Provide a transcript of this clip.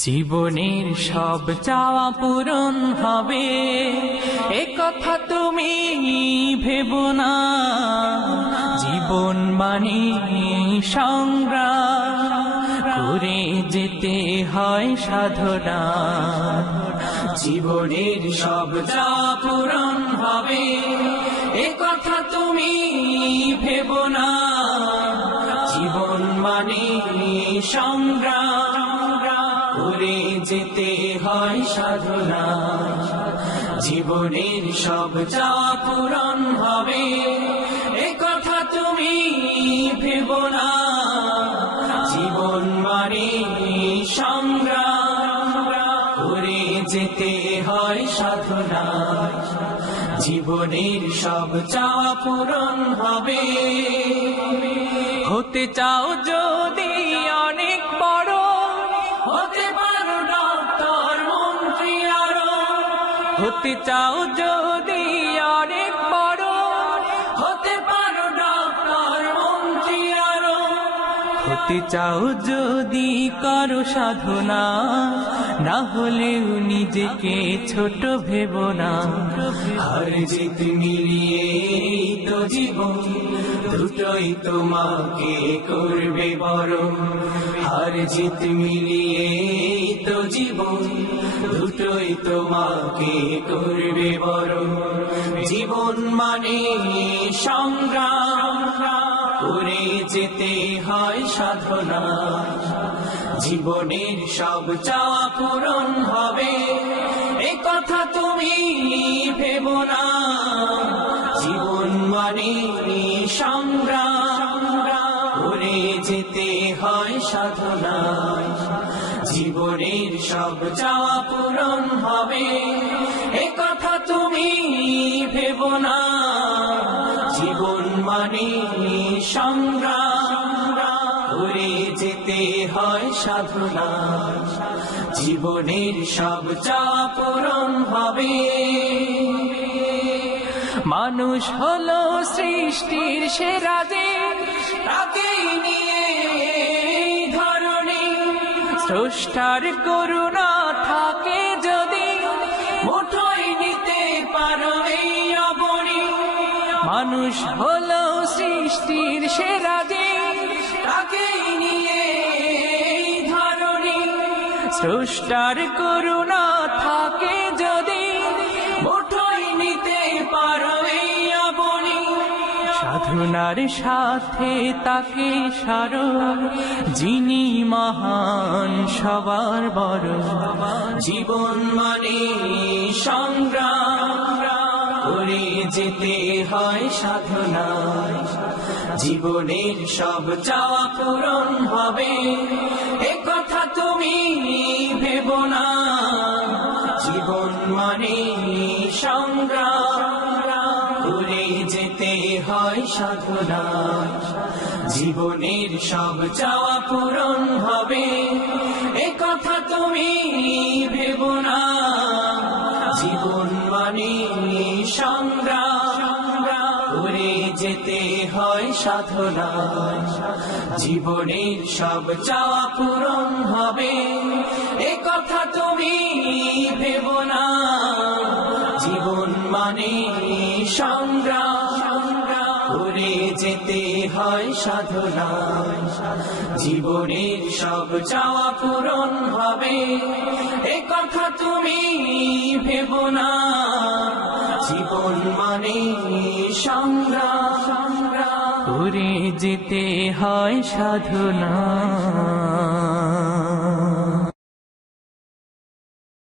জীবনের সব চাওয়া পূরণ হবে এ কথা তুমি ভেবো না। জীবন মানে সংগ্রাম করে যেতে হয় সাধনা। জীবনের সব চাওয়া পূরণ হবে এ কথা তুমি ভেবো না। জীবন মানে সংগ্রাম করে যেতে হয় সাধনা। জীবনের সব চাওয়া পূরণ হবে এ কথা তুমি ভেবো না। জীবন মানে সংগ্রাম করে যেতে হয় সাধনা। জীবনের সব চাওয়া পূরণ হবে। হতে চাও যদি অনেক বড়, হতে পারো ডক্টর মন্ত্রী আরো। হতে চাও যদি অনেক বড়, হতে পারো ডক্টর মন্ত্রী আরো। হতে চাও যদি করো সাধনা, না হলেও নিজেকে ছোট ভেবো না। হার জিত মিলিয়ে তো জীবন, দুটোই তোমাকে করবে বড়। হার জিত মিলিয়ে তো জীবন, দুটোই তোমাকে করবে বড়। জীবন মানে সংগ্রাম করে যেতে হয় সাধনা। জীবনের সব চাওয়া পূরণ হবে এ কথা তুমি ভেবো না। জীবন মানে সংগ্রাম করে যেতে হয় সাধনা। জীবনের সব চাওয়া পূরণ হবে এ কথা তুমি ভেবো না। জীবন মানে সংগ্রাম করে যেতে হয় সাধনা। জীবনের সব চাওয়া পূরণ হবে। মানুষ হলো সৃষ্টির সেরা যে, তাকেই নিয়ে ধরণী। স্রষ্টার করুণা থাকে যদি, মুঠোয় নিতে পারো এই অবনী। মানুষ হলো সৃষ্টির সেরা যে, তাকেই নিয়ে ধরণী। স্রষ্টার করুণা থাকে যদি, মুঠোয় নিতে পারো এই অবনী। সাধনার সাথে তাকে সারো, যিনি মহান সবার বড়। জীবন মানে সংগ্রাম করে যেতে হয় সাধনা। জীবনের সব চাওয়া পূরণ হবে এ কথা তুমি ভেবো না। জীবন মানে সংগ্রাম করে যেতে হয় সাধনা। জীবনের সব চাওয়া পূরণ হবে এ কথা তুমি ভেবো না। জীবন মানে সংগ্রাম করে যেতে হয় সাধনা। জীবনের সব চাওয়া পূরণ হবে এ কথা তুমি ভেবো না। জীবন মানে সংগ্রাম করে যেতে হয় সাধনা। জীবনের সব চাওয়া পূরণ হবে এ কথা তুমি ভেবো না। জীবন মানে সংগ্রাম করে যেতে হয় সাধনা।